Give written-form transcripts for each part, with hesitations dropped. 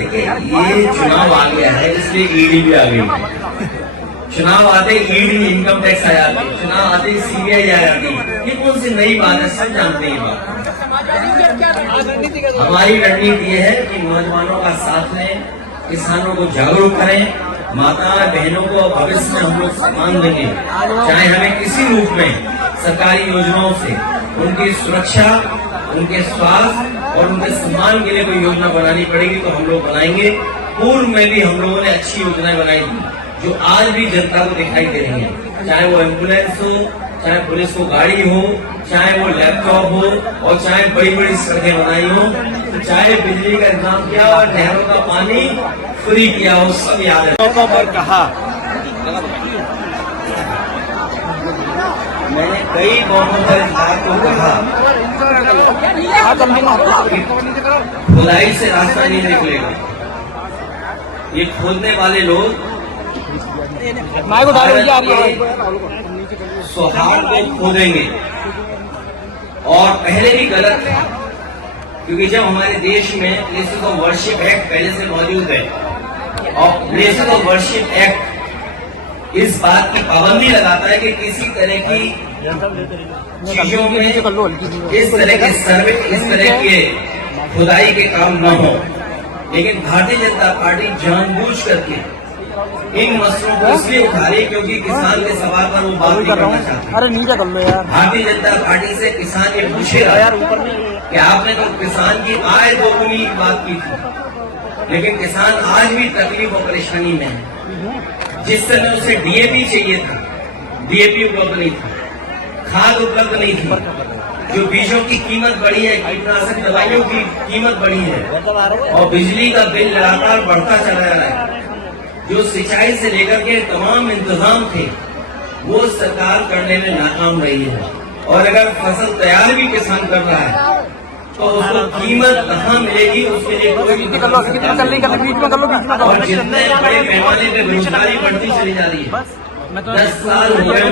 देखिए ये चुनाव आ गया है इसलिए ईडी भी आ गई है। चुनाव आते ईडी इनकम टैक्स आ जाती, चुनाव आते सीबीआई आ जाती। ये कौन सी नई बात है, सब जानते हैं बात। हमारी रणनीति ये है कि नौजवानों का साथ लें, किसानों को जागरूक करें, माता बहनों को भविष्य में हम लोग सम्मान देंगे, चाहे हमें किसी रूप में सरकारी योजनाओं से उनकी सुरक्षा, उनके स्वास्थ्य और उनके सम्मान के लिए कोई योजना बनानी पड़ेगी तो हम लोग बनाएंगे। पूर्व में भी हम लोगों ने अच्छी योजनाएं बनाई थी जो आज भी जनता को दिखाई दे रही है, चाहे वो एम्बुलेंस हो, चाहे पुलिस को गाड़ी हो, चाहे वो लैपटॉप हो और चाहे बड़ी बड़ी सड़कें बनाई हो, तो चाहे बिजली का इंतजाम किया और नहरों का पानी फ्री किया हो, सब याद है। पर कहा मैंने कई मौकों पर इस बात को कहा, खुदाई से रास्ता नहीं निकलेगा। ये खोदने वाले लोग सौहार्द को खोदेंगे और पहले भी गलत था, क्योंकि जब हमारे देश में प्लेसेस ऑफ वर्शिप एक्ट पहले से मौजूद है और प्लेसेस ऑफ वर्शिप एक्ट इस बात की पाबंदी लगाता है कि किसी तरह की चीजों में इस तरह के सर्वे, इस तरह के खुदाई के काम न हो। लेकिन भारतीय जनता पार्टी जानबूझ करके इन मसलों को इसलिए उठा रही क्योंकि किसान के सवाल पर वो बात नहीं करना चाहती। अरे नीचे कर लो यार। भारतीय जनता पार्टी से किसान ये पूछेगा यार ऊपर कि आपने तो किसान की आय दोगुनी की बात की थी, लेकिन किसान आज भी तकलीफ और परेशानी में है। जिस समय उसे डीएपी चाहिए था, डीएपी उपलब्ध नहीं था, खाद उपलब्ध नहीं थी, जो बीजों की कीमत बढ़ी है, कीटनाशक दवाइयों की कीमत बढ़ी है और बिजली का बिल लगातार बढ़ता चला जा रहा है। जो सिंचाई से लेकर के तमाम इंतजाम थे वो सरकार करने में नाकाम रही है। और अगर फसल तैयार भी किसान कर रहा है तो उसको कीमत कहाँ मिलेगी, उसके लिए कोई और जितने बड़े पैमाने पे बेरोजगारी बढ़ती चली जा रही है। 10 साल हो गए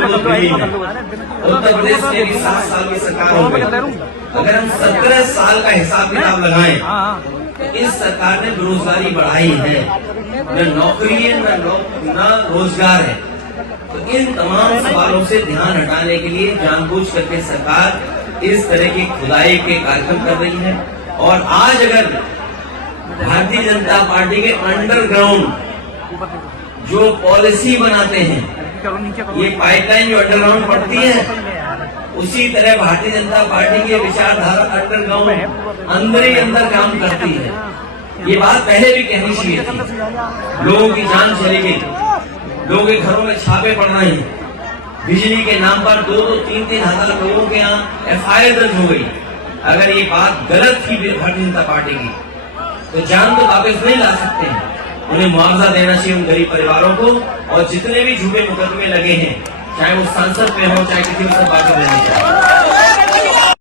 उत्तर प्रदेश में भी 7 साल की सरकार हो गई। अगर हम 17 साल का हिसाब किताब लगाएं तो इस सरकार ने बेरोजगारी बढ़ाई है, न नौकरी है न रोजगार है। तो इन तमाम सवालों से ध्यान हटाने के लिए जानबूझ करके सरकार इस तरह की खुदाई के कार्यक्रम कर रही है। और आज अगर भारतीय जनता पार्टी के अंडरग्राउंड जो पॉलिसी बनाते हैं, ये पाइपलाइन जो अंडरग्राउंड पड़ती है, उसी तरह भारतीय जनता पार्टी की विचारधारा अंडरग्राउंड अंदर ही अंदर काम करती है। ये बात पहले भी कहनी चाहिए थी। लोगों की जान चली गई, लोगों के घरों में छापे पड़ रहे हैं, बिजली के नाम पर 2-2, 3-3 हजार लोगों के यहाँ एफआईआर दर्ज हो गई। अगर ये बात गलत थी भारतीय जनता पार्टी की तो जान तो वापस नहीं ला सकते हैं। उन्हें मुआवजा देना चाहिए उन गरीब परिवारों को, और जितने भी झूठे मुकदमे लगे हैं, चाहे वो सांसद पे हो चाहे किसी भी, सब बाकी रहनी चाहिए।